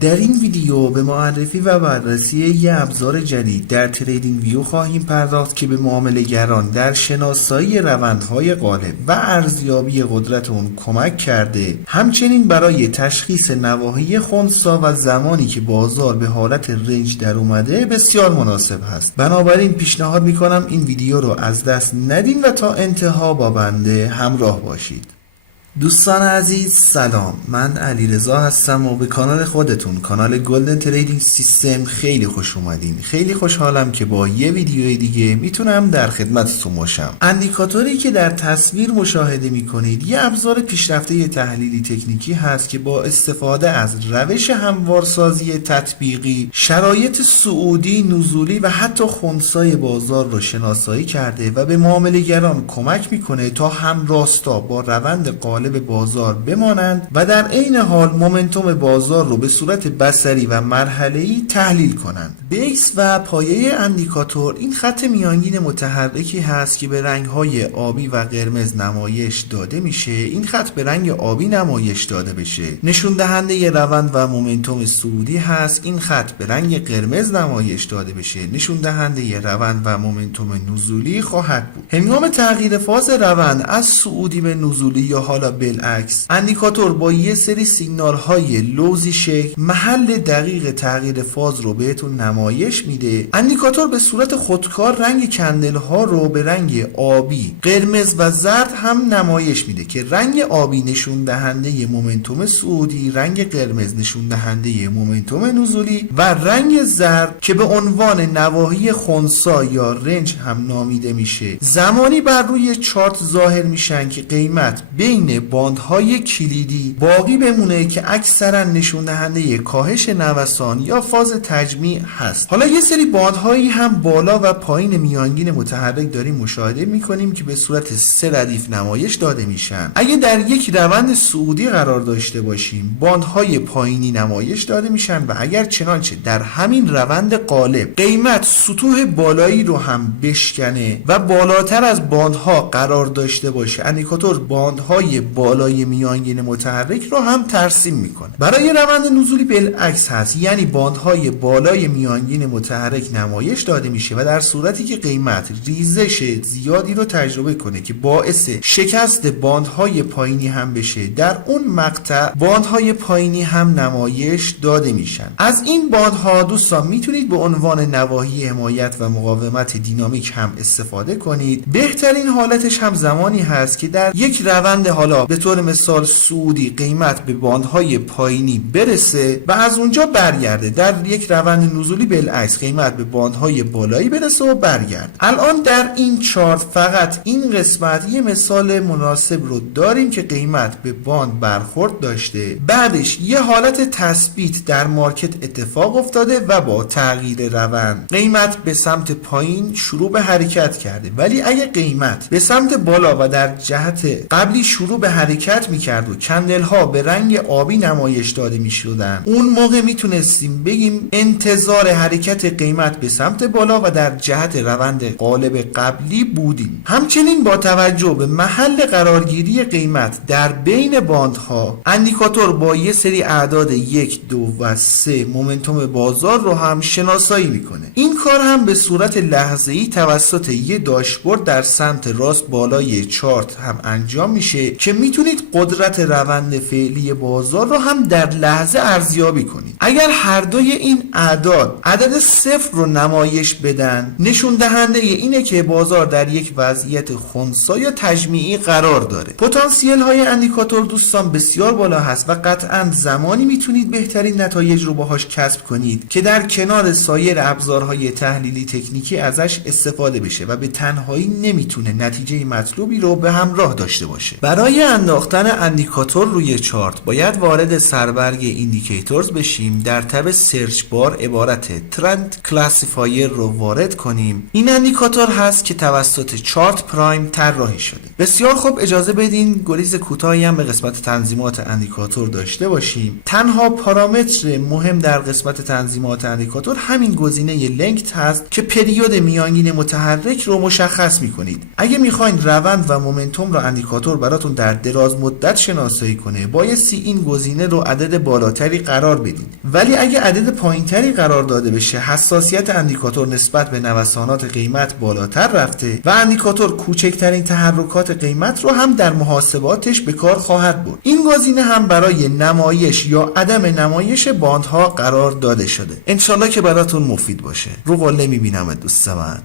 در این ویدیو به معرفی و بررسی یه ابزار جدید در تریدینگ ویو خواهیم پرداخت که به معامله‌گران در شناسایی روندهای غالب و ارزیابی قدرت اون کمک کرده. همچنین برای تشخیص نواحی خنثی و زمانی که بازار به حالت رنج در اومده بسیار مناسب هست. بنابراین پیشنهاد میکنم این ویدیو رو از دست ندین و تا انتها با بنده همراه باشید. دوستان عزیز سلام، من علیرضا هستم و به کانال خودتون، کانال گلدن تریدینگ سیستم خیلی خوش اومدین. خیلی خوشحالم که با یه ویدیوی دیگه میتونم در خدمتتون باشم. اندیکاتوری که در تصویر مشاهده میکنید یه ابزار پیشرفته تحلیلی تکنیکی هست که با استفاده از روش هموارسازی تطبیقی شرایط صعودی، نزولی و حتی خنثی بازار رو شناسایی کرده و به معامله‌گران کمک میکنه تا همراستا با روند غالب بازار بمانند و در عین حال مومنتوم بازار رو به صورت بصری و مرحله‌ای تحلیل کنند. بیس و پایه اندیکاتور این خط میانگین متحرکی هست که به رنگ‌های آبی و قرمز نمایش داده میشه. این خط به رنگ آبی نمایش داده بشه نشون دهنده روند و مومنتوم صعودی هست. این خط به رنگ قرمز نمایش داده بشه نشون دهنده روند و مومنتوم نزولی خواهد بود. هنگام تغییر فاز روند از صعودی به نزولی یا حالا بالعکس، اندیکاتور با یه سری سیگنال های لوزی شکل محل دقیق تغییر فاز رو بهتون نمایش میده. اندیکاتور به صورت خودکار رنگ کندل ها رو به رنگ آبی، قرمز و زرد هم نمایش میده که رنگ آبی نشون دهنده مومنتوم صعودی، رنگ قرمز نشون دهنده مومنتوم نزولی و رنگ زرد که به عنوان نواحی خنثی یا رنج هم نامیده میشه زمانی بر روی چارت ظاهر میشن که قیمت بین باندهای کلیدی باقی بمونه که اکثرا نشون دهنده کاهش نوسان یا فاز تجمیع هست. حالا یه سری باندهایی هم بالا و پایین میانگین متحرک داریم مشاهده میکنیم که به صورت 3 ردیف نمایش داده میشن. اگه در یک روند صعودی قرار داشته باشیم باندهای پایینی نمایش داده میشن و اگر چنانچه در همین روند غالب قیمت سطوح بالایی رو هم بشکنه و بالاتر از باندها قرار داشته باشه، اندیکاتور باندهای بالای میانگین متحرک رو هم ترسیم میکنه. برای روند نزولی بالعکس هست، یعنی باندهای بالای میانگین متحرک نمایش داده میشه و در صورتی که قیمت ریزش زیادی رو تجربه کنه که باعث شکست باندهای پایینی هم بشه، در اون مقطع باندهای پایینی هم نمایش داده میشن. از این باندها دوستان میتونید به عنوان نواحی حمایت و مقاومت دینامیک هم استفاده کنید. بهترین حالتش هم زمانی هست که در یک روند حالا به طور مثال صعودی قیمت به باندهای پایینی برسه و از اونجا برگرده، در یک روند نزولی بالعکس قیمت به باندهای بالایی برسه و برگرده. الان در این چارت فقط این قسمت یه مثال مناسب رو داریم که قیمت به باند برخورد داشته، بعدش یه حالت تثبیت در مارکت اتفاق افتاده و با تغییر روند قیمت به سمت پایین شروع به حرکت کرده. ولی اگه قیمت به سمت بالا و در جهت قبلی شروع به حرکت میکرد و کندل ها به رنگ آبی نمایش داده میشدن، اون موقع میتونستیم بگیم انتظار حرکت قیمت به سمت بالا و در جهت روند غالب قبلی بودیم. همچنین با توجه به محل قرارگیری قیمت در بین باندها، اندیکاتور با یه سری اعداد 1، 2 و 3 مومنتوم بازار رو هم شناسایی میکنه. این کار هم به صورت لحظه‌ای توسط یه داشبورد در سمت راست بالای چارت هم انجام میشه که میتونید قدرت روند فعلی بازار رو هم در لحظه ارزیابی کنید. اگر هر دوی این اعداد عدد 0 رو نمایش بدن، نشون دهنده اینه که بازار در یک وضعیت خنثی یا تجمیعی قرار داره. پتانسیل های اندیکاتور دوستان بسیار بالا هست و قطعا زمانی میتونید بهترین نتایج رو باهاش کسب کنید که در کنار سایر ابزارهای تحلیلی تکنیکی ازش استفاده بشه و به تنهایی نمیتونه نتیجه مطلوبی رو به همراه داشته باشه. برای انداختن اندیکاتور روی چارت باید وارد سربرگ ایندیکیتورز بشیم. در تب سرچ بار عبارت ترند کلاسیفایر رو وارد کنیم. این اندیکاتور هست که توسط چارت پرایم طراحی شده. بسیار خوب، اجازه بدین گریز کوتاهی هم به قسمت تنظیمات اندیکاتور داشته باشیم. تنها پارامتر مهم در قسمت تنظیمات اندیکاتور همین گزینه لنگ لنگت هست که پریود میانگین متحرک رو مشخص میکنید. اگه میخواین روند و مومنتوم رو اندیکاتور براتون در دراز مدت شناسایی کنه، بایستی این گزینه رو عدد بالاتری قرار بدین. ولی اگه عدد پایینتری قرار داده بشه، حساسیت اندیکاتور نسبت به نوسانات قیمت بالاتر رفته و اندیکاتور کوچکترین تحرکات قیمت رو هم در محاسباتش به کار خواهد برد. این گزینه هم برای نمایش یا عدم نمایش باندها قرار داده شده. انشالله که براتون مفید باشه. رو قله میبینم دوست من.